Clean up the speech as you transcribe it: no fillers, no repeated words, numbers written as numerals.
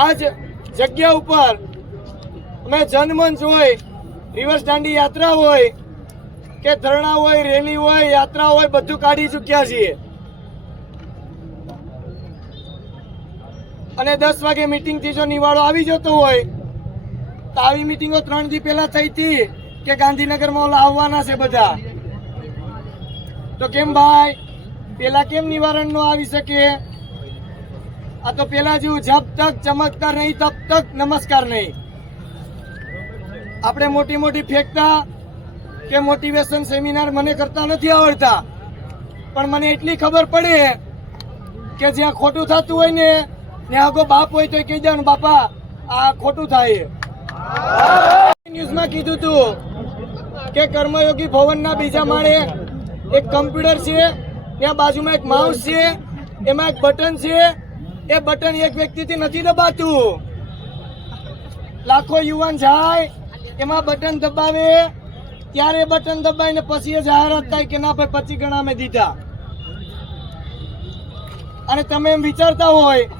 આજ જગ્યા ઉપર અમે જનમંચ હોય, રિવર્સ દાંડી યાત્રા હોય કે ધરણા હોય, રેલી હોય, યાત્રા હોય, બધું કાઢી ચૂક્યા છીએ. અને 10 વાગે મીટિંગ થી જો નિવાડો આવી જતો હોય તો આવી મીટિંગો 3 દી પહેલા થઈ હતી કે ગાંધીનગરમાં આવવાના છે બધા. તો કેમ ભાઈ પેલા કેમ નિવારણ નો આવી શકે? આ તો પેલા જેવું જબ તક ચમકતા નહીં તબ તક નમસ્કાર નહીં. આપણે મોટી મોટી ફેંકતા કે મોટિવેશન સેમિનાર મને કરતા નથી આવડતા, પણ મને એટલી ખબર પડે કે જ્યાં ખોટું થતું હોય ને ત્યાં આગો બાપ હોય તો કહી દેવાનું, બાપા આ ખોટું થાય. ન્યૂઝમાં કીધું હતું કે કર્મયોગી ભવનના બીજા માળે એક કમ્પ્યુટર છે, ત્યાં બાજુમાં એક માઉસ છે, એમાં એક બટન છે. એ બટન એક વ્યક્તિથી નથી દબાતું. લાખો યુવાન જાય એમાં બટન દબાવે, ત્યારે બટન દબાવીને પછી એ જાહેરાત થાય કે ના ભાઈ 25 ગણા મેં દીધા. અને તમે એમ વિચારતા હોય